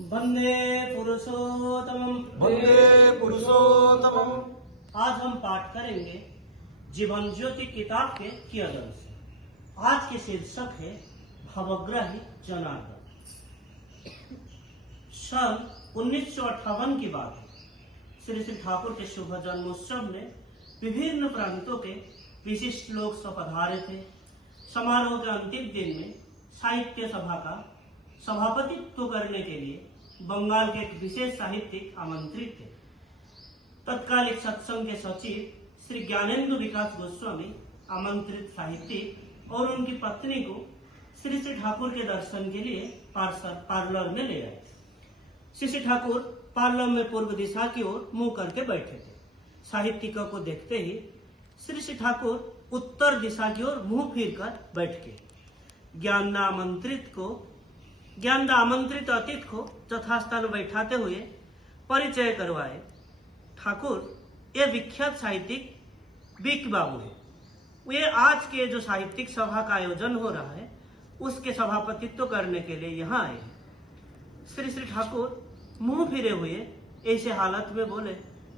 वंदे पुरुषोत्तमम्। वंदे पुरुषोत्तमम्। आज हम पाठ करेंगे जीवन ज्योति किताब के कियदन से। आज के शीर्षक है भवग्राही जनार्दन। सन 1958 की बात है। श्री श्री ठाकुर के शुभ जन्मोत्सव में विभिन्न प्रांतों के विशिष्ट लोग पधारे थे। समारोह के अंतिम दिन में साहित्य सभा का सभापतित्व करने के लिए बंगाल के एक विशेष साहित्यिक आमंत्रित थे। तत्कालिक सत्संग के सचिव श्री ज्ञानेंद्र विकास गोस्वामी आमंत्रित साहित्यिक और उनकी पत्नी को श्री श्री ठाकुर के दर्शन के लिए पार्लर में ले आए। श्री श्री ठाकुर पार्लर में पूर्व दिशा की ओर मुंह करके बैठे थे। साहित्यिकों को देखते ही श्री श्री ठाकुर उत्तर दिशा की ओर मुंह फिर कर बैठ गए। ज्ञान आमंत्रित अतिथि को यथास्थान बैठाते हुए परिचय करवाए। ठाकुर ये विख्यात साहित्यिक बिक बाबू है। वे आज के जो साहित्यिक सभा का आयोजन हो रहा है उसके सभापतित्व करने के लिए यहाँ आए हैं। श्री श्री ठाकुर मुंह फिरे हुए ऐसे हालत में बोले,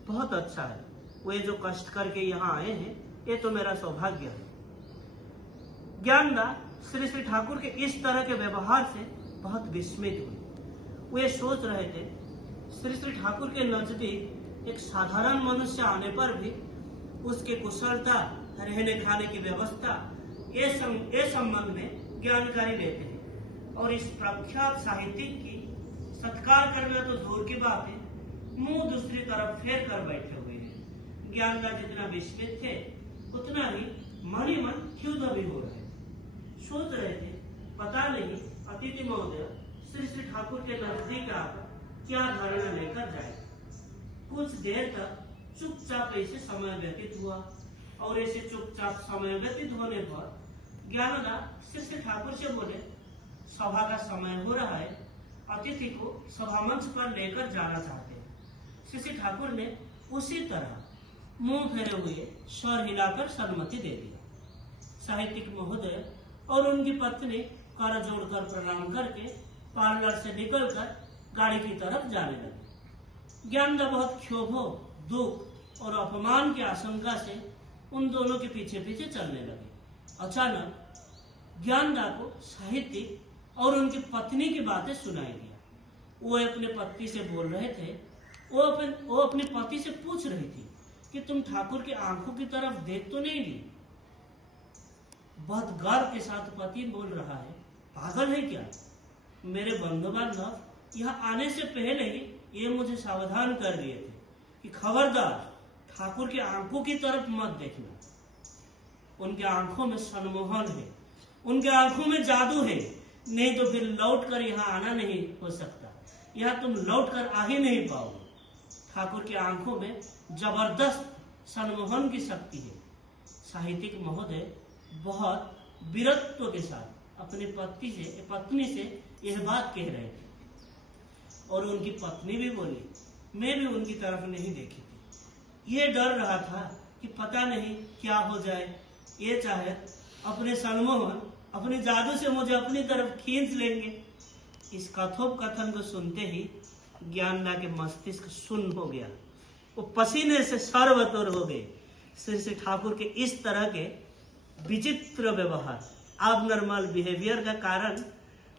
बहुत अच्छा है, वे जो कष्ट करके यहाँ आए हैं ये तो मेरा सौभाग्य है। ज्ञानदा श्री श्री ठाकुर के इस तरह के व्यवहार से बहुत विस्मित हुए। वे सोच रहे थे श्री श्री ठाकुर के नजदीक एक साधारण मनुष्य आने पर भी उसके कुशलता, रहने खाने की व्यवस्था ये संबंध में जानकारी लेते हैं और इस प्रख्यात साहित्यिक की सत्कार करना तो दूर की बात है, मुंह दूसरी तरफ फेर कर बैठे हुए हैं। ज्ञानदा जितना विस्मित थे उतना ही मन ही मन क्षुब्ध भी हो रहे। सोच रहे थे पता नहीं अतिथि महोदय श्री श्री ठाकुर के नजदीक आकर क्या धारणा लेकर जाए। कुछ देर तक चुपचाप ऐसे समय व्यतीत हुआ और ऐसे चुपचाप समय व्यतीत होने पर ज्ञानदा श्री श्री ठाकुर से बोले, सभा का समय हो रहा है, अतिथि को सभा मंच पर लेकर जाना चाहते हैं। श्री श्री ठाकुर ने उसी तरह मुंह फेरे हुए सर हिलाकर सम्मति दे दिया। साहित्यिक महोदय और उनकी पत्नी कर जोड़कर प्रणाम करके पार्लर से निकलकर गाड़ी की तरफ जाने लगे। ज्ञानदा बहुत क्षोभ, दुख और अपमान की आशंका से उन दोनों के पीछे पीछे चलने लगे। अचानक ज्ञानदा को साहित्यिक और उनकी पत्नी की बातें सुनाई दिया। वो अपने पति से बोल रहे थे, वो अपने पति से पूछ रही थी कि तुम ठाकुर की आंखों की तरफ देख तो नहीं ली। बहुत गर्व के साथ पति बोल रहा है, पागल है क्या? मेरे बंधु बांधव यहाँ आने से पहले ही ये मुझे सावधान कर दिए थे कि खबरदार ठाकुर की आंखों की तरफ मत देखना। उनके आंखों में सम्मोहन है, उनके आंखों में जादू है, नहीं तो फिर लौट कर यहाँ आना नहीं हो सकता। यहाँ तुम लौट कर आ ही नहीं पाओगे। ठाकुर की आंखों में जबरदस्त सम्मोहन की शक्ति है। साहित्यिक महोदय बहुत वीरत्व के साथ अपनी पत्नी से यह बात कह रहे थे और उनकी पत्नी भी बोली, मैं भी उनकी तरफ नहीं देखी थी। ये डर रहा था कि पता नहीं क्या हो जाए, ये चाहे अपने सम्मोहन, अपने जादू से मुझे अपनी तरफ खींच लेंगे। इस कथोपकथन को सुनते ही ज्ञानदा के मस्तिष्क शून्य हो गया। वो पसीने से सर्वतर हो गए। श्री श्री ठाकुर के इस तरह के विचित्र व्यवहार, अबनॉर्मल बिहेवियर का कारण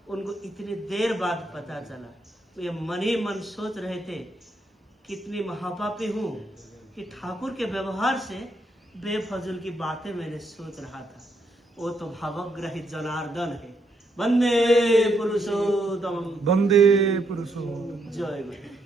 उनको इतनी देर बाद पता चला। वे मन ही मन सोच रहे थे, कितनी महापापी हूँ कि ठाकुर के व्यवहार से बेफजूल की बातें मैंने सोच रहा था। वो तो भावग्राही जनार्दन है। वंदे पुरुषोत्तम। वंदे पुरुषोत्तम। जय गुरु।